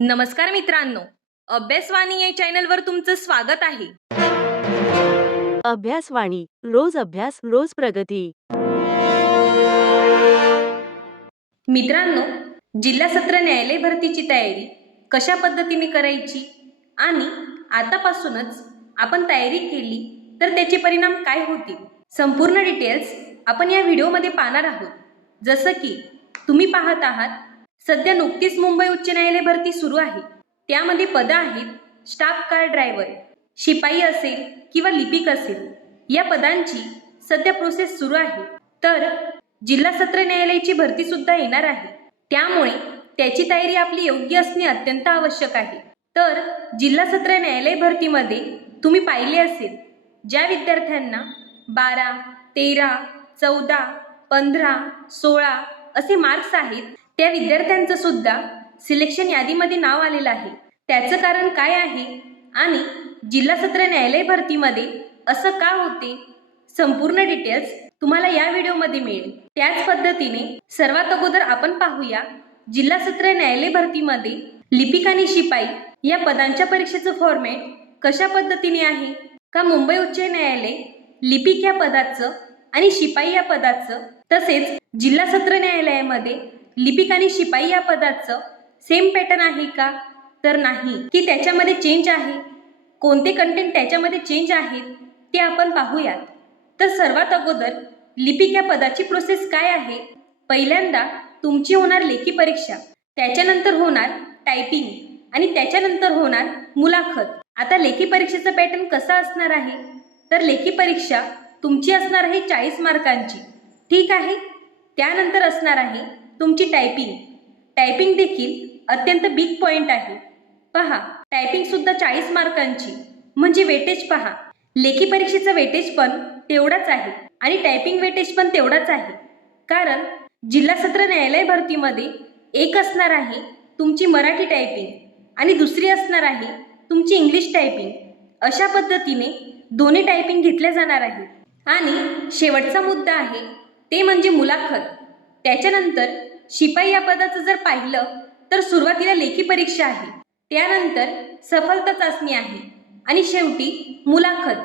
नमस्कार मित्रांनो, अभ्यासवाणी या चॅनलवर तुमचं स्वागत आहे. अभ्यासवाणी रोज अभ्यास रोज प्रगती. मित्रांनो, जिल्हा सत्र न्यायालय भरतीची तयारी कशा पद्धतीने करायची आणि आतापासूनच आपण तयारी केली तर त्याचे परिणाम काय होतील, संपूर्ण डिटेल्स आपण या व्हिडिओमध्ये पाहणार आहोत. जसं की तुम्ही पाहत आहात, सध्या नुकतीच मुंबई उच्च न्यायालय भरती सुरू आहे. त्यामध्ये पदं आहेत स्टाफ कार ड्रायव्हर, शिपाई असेल किंवा लिपिक असेल. या पदांची सध्या प्रोसेस सुरू आहे. तर जिल्हा सत्र न्यायालयाची भरती सुद्धा येणार आहे. त्यामुळे त्याची तयारी आपली योग्य असणे अत्यंत आवश्यक आहे. तर जिल्हा सत्र न्यायालय भरतीमध्ये तुम्ही पाहिले असेल, ज्या विद्यार्थ्यांना 12, 13, 14, 15, 16 असे मार्क्स आहेत, त्या विद्यार्थ्यांचं सुद्धा सिलेक्शन यादीमध्ये नाव आलेलं आहे. त्याचं कारण काय आहे आणि जिल्हा सत्र न्यायालय भरतीमध्ये असं का होते, संपूर्ण डिटेल्स तुम्हाला या व्हिडिओमध्ये मिळेल. त्याच पद्धतीने सर्वात अगोदर आपण पाहूया, जिल्हा सत्र न्यायालय भरतीमध्ये लिपिक आणि शिपाई या पदांच्या परीक्षेचं फॉर्मॅट कशा पद्धतीने आहे. का मुंबई उच्च न्यायालय लिपिक या पदाचं आणि शिपाई या पदाचं, तसेच जिल्हा सत्र न्यायालयामध्ये लिपिक आणि शिपाई या पदाचं सेम पॅटर्न आहे का, तर नाही. की त्याच्यामध्ये चेंज आहे, कोणते कंटेंट त्याच्यामध्ये चेंज आहेत ते आपण पाहूयात. तर सर्वात अगोदर लिपिक या पदाची प्रोसेस काय आहे. पहिल्यांदा तुमची होणार लेखी परीक्षा, त्याच्यानंतर होणार टायपिंग आणि त्याच्यानंतर होणार मुलाखत. आता लेखी परीक्षेचं पॅटर्न कसा असणार आहे, तर लेखी परीक्षा तुमची असणार आहे 40 मार्कांची, ठीक आहे. त्यानंतर असणार आहे तुमची टायपिंग. टायपिंग देखील अत्यंत बिग पॉईंट आहे. पहा, टायपिंग सुद्धा 40 मार्कांची, म्हणजे वेटेज पहा. लेखी परीक्षेचं वेटेज पण तेवढाच आहे आणि टायपिंग वेटेज पण तेवढाच आहे. कारण जिल्हा सत्र न्यायालय भरतीमध्ये एक असणार आहे तुमची मराठी टायपिंग आणि दुसरी असणार आहे तुमची इंग्लिश टायपिंग. अशा पद्धतीने दोन्ही टायपिंग घेतल्या जाणार आहे. आणि शेवटचा मुद्दा आहे ते म्हणजे मुलाखत. त्याच्यानंतर शिपाई या पदाचं जर पाहिलं तर सुरुवातीला लेखी परीक्षा आहे, त्यानंतर सफलता चाचणी आहे आणि शेवटी मुलाखत.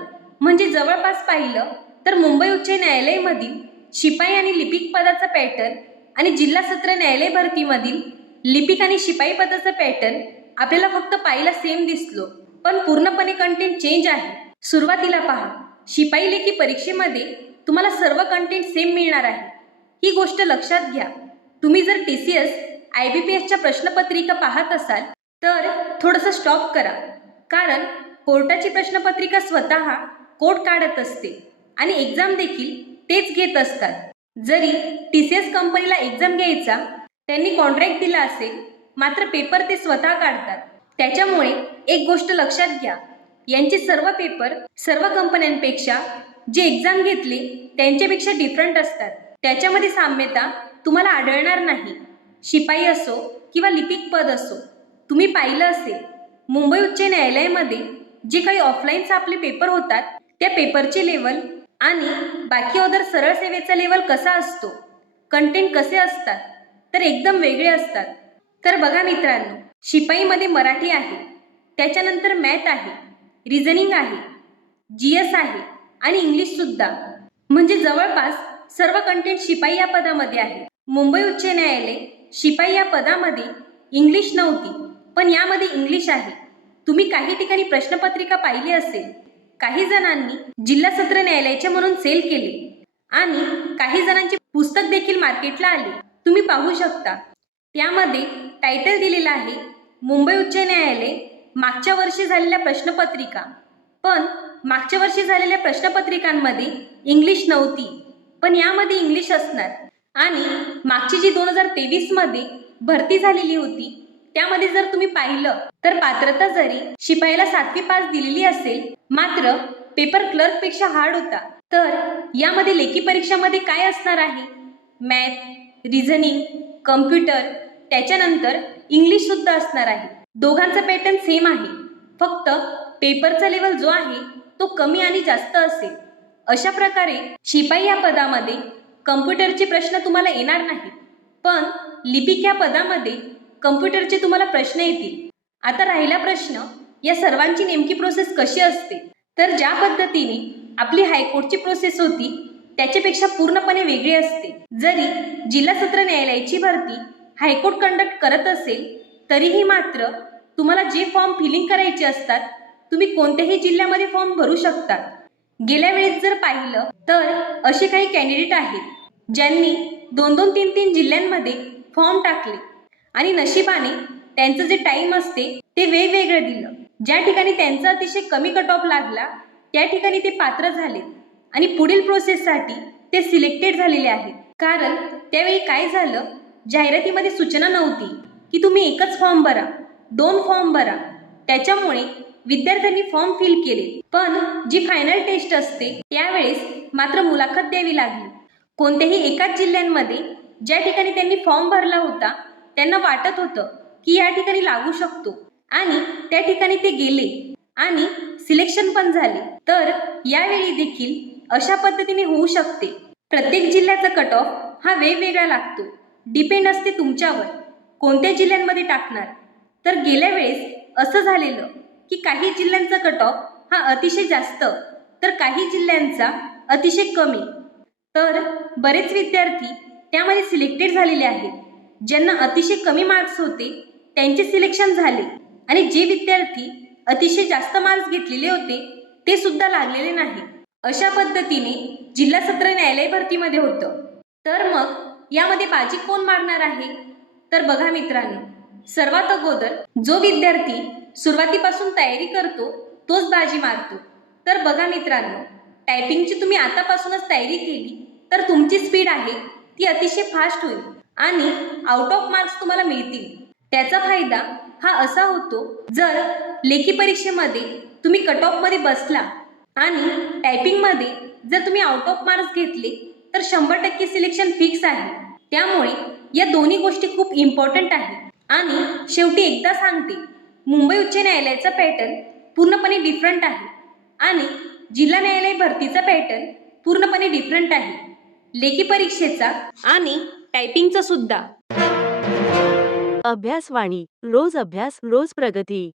म्हणजे जवळपास पाहिलं तर मुंबई उच्च न्यायालयामधील शिपाई आणि लिपिक पदाचा पॅटर्न आणि जिल्हा सत्र न्यायालय भरतीमधील लिपिक आणि शिपाई पदाचा पॅटर्न आपल्याला फक्त पाहायला सेम दिसलो, पण पूर्णपणे कंटेंट चेंज आहे. सुरुवातीला पहा, शिपाई लेखी परीक्षेमध्ये तुम्हाला सर्व कंटेंट सेम मिळणार आहे. ही गोष्ट लक्षात घ्या. तुम्ही जर TCS IBPSच्या प्रश्नपत्रिका पाहत असाल तर थोडंसं स्टॉप करा, कारण कोर्टाची प्रश्नपत्रिका स्वतः कोर्ट काढत असते आणि एक्झाम देखील तेच घेत असतात. जरी TCS कंपनीला एक्झाम घ्यायचा त्यांनी कॉन्ट्रॅक्ट दिला असेल, मात्र पेपर ते स्वतः काढतात. त्याच्यामुळे एक गोष्ट लक्षात घ्या, यांचे सर्व पेपर सर्व कंपन्यांपेक्षा जे एक्झाम घेतले त्यांच्यापेक्षा डिफरंट असतात. त्याच्यामध्ये साम्यता तुम्हाला आढळणार नाही. शिपाई असो किंवा लिपिक पद असो, तुम्ही पाहिलं असेल मुंबई उच्च न्यायालयामध्ये जे काही ऑफलाईनचे आपले पेपर होतात, त्या पेपरचे लेवल आणि बाकी अदर सरळ सेवेचा लेवल कसा असतो, कंटेंट कसे असतात, तर एकदम वेगळे असतात. तर बघा मित्रांनो, शिपाईमध्ये मराठी आहे, त्याच्यानंतर मॅथ आहे, रिझनिंग आहे, GS आहे आणि इंग्लिश सुद्धा. म्हणजे जवळपास सर्व कंटेंट शिपाई या पदामध्ये आहे. मुंबई उच्च न्यायालय शिपाई या पदामध्ये इंग्लिश नव्हती, पण यामध्ये इंग्लिश आहे. तुम्ही काही ठिकाणी प्रश्नपत्रिका पाहिली असेल, काही जणांनी जिल्हा सत्र न्यायालयाचे म्हणून सेल केले आणि काही जणांचे पुस्तक देखील मार्केटला आले, तुम्ही पाहू शकता. त्यामध्ये टायटल दिलेला आहे मुंबई उच्च न्यायालय मागच्या वर्षी झालेल्या प्रश्नपत्रिका. पण मागच्या वर्षी झालेल्या प्रश्नपत्रिकांमध्ये इंग्लिश नव्हती, पण यामध्ये इंग्लिश असणार. आणि मागची जी 2023 मध्ये भरती झालेली होती, त्यामध्ये जर तुम्ही पाहिलं तर पात्रता जरी शिपाईला 7वी पास दिलेली असेल, मात्र पेपर क्लर्कपेक्षा हार्ड होता. तर यामध्ये लेखी परीक्षामध्ये काय असणार आहे, मॅथ, रिझनिंग, कम्प्युटर, त्याच्यानंतर इंग्लिश सुद्धा असणार आहे. दोघांचा पॅटर्न सेम आहे, फक्त पेपरचा लेवल जो आहे तो कमी आणि जास्त असेल. अशा प्रकारे शिपाई या पदामध्ये कम्प्युटरचे प्रश्न तुम्हाला येणार नाहीत, पण लिपिक या पदामध्ये कम्प्युटरचे तुम्हाला प्रश्न येतील. आता राहिला प्रश्न, या सर्वांची नेमकी प्रोसेस कशी असते. तर ज्या पद्धतीने आपली हायकोर्टची प्रोसेस होती त्याच्यापेक्षा पूर्णपणे वेगळी असते. जरी जिल्हा सत्र न्यायालयाची भरती हायकोर्ट कंडक्ट करत असेल तरीही मात्र तुम्हाला जे फॉर्म फिलिंग करायचे असतात तुम्ही कोणत्याही जिल्ह्यामध्ये फॉर्म भरू शकता. गेल्या वेळेस जर पाहिलं तर असे काही कॅन्डिडेट आहेत ज्यांनी 2-2, 3-3 जिल्ह्यांमध्ये फॉर्म टाकले आणि नशिबाने त्यांचं जे टाईम असते ते वेगवेगळं दिलं. ज्या ठिकाणी त्यांचा अतिशय कमी कट ऑफ लागला त्या ठिकाणी ते पात्र झाले आणि पुढील प्रोसेससाठी ते सिलेक्टेड झालेले आहेत. कारण त्यावेळी काय झालं, जाहिरातीमध्ये सूचना नव्हती की तुम्ही एकच फॉर्म भरा, 2 फॉर्म भरा. त्याच्यामुळे विद्यार्थ्यांनी फॉर्म फिल केले, पण जी फायनल टेस्ट असते त्यावेळेस मात्र मुलाखत द्यावी लागली. कोणत्याही एकाच जिल्ह्यांमध्ये ज्या ठिकाणी त्यांनी फॉर्म भरला होता त्यांना वाटत होतं की या ठिकाणी लागू शकतो आणि त्या ठिकाणी ते गेले आणि सिलेक्शन पण झाले. तर यावेळी देखील अशा पद्धतीने होऊ शकते. प्रत्येक जिल्ह्याचा कट ऑफ हा वेगवेगळा लागतो. डिपेंड असते तुमच्यावर कोणत्या जिल्ह्यांमध्ये टाकणार. तर गेल्या वेळेस असं झालेलं की काही जिल्ह्यांचा कट ऑफ हा अतिशय जास्त तर काही जिल्ह्यांचा अतिशय कमी. तर बरेच विद्यार्थी त्यामध्ये सिलेक्टेड झालेले आहेत. ज्यांना अतिशय कमी मार्क्स होते त्यांचे सिलेक्शन झाले आणि जे विद्यार्थी अतिशय जास्त मार्क्स घेतलेले होते ते सुद्धा लागलेले नाही. अशा पद्धतीने जिल्हा सत्र न्यायालय भरतीमध्ये होतं. तर मग यामध्ये बाजी कोण मारणार आहे. तर बघा मित्रांनो, सर्वात अगोदर जो विद्यार्थी सुरुवातीपासून तयारी करतो तोच बाजी मारतो. तर बघा मित्रांनो, टायपिंगची तुम्ही आतापासूनच तयारी केली तर तुमची स्पीड आहे ती अतिशय फास्ट होईल आणि आउट ऑफ मार्क्स तुम्हाला मिळतील. त्याचा फायदा हा असा होतो, जर लेखी परीक्षेमध्ये तुम्ही कट ऑफमध्ये बसला आणि टायपिंगमध्ये जर तुम्ही आउट ऑफ मार्क्स घेतले तर 100% सिलेक्शन फिक्स आहे. त्यामुळे या दोन्ही गोष्टी खूप इम्पॉर्टंट आहेत. आणि शेवटी एकदा सांगते, मुंबई उच्च न्यायालयाचा पॅटर्न पूर्णपणे डिफरंट आहे आणि जिल्हा न्यायालय भरतीचा पॅटर्न पूर्णपणे डिफरंट आहे. लेखी परीक्षेचा आणि टायपिंगचा सुद्धा. अभ्यासवाणी, रोज अभ्यास रोज प्रगती.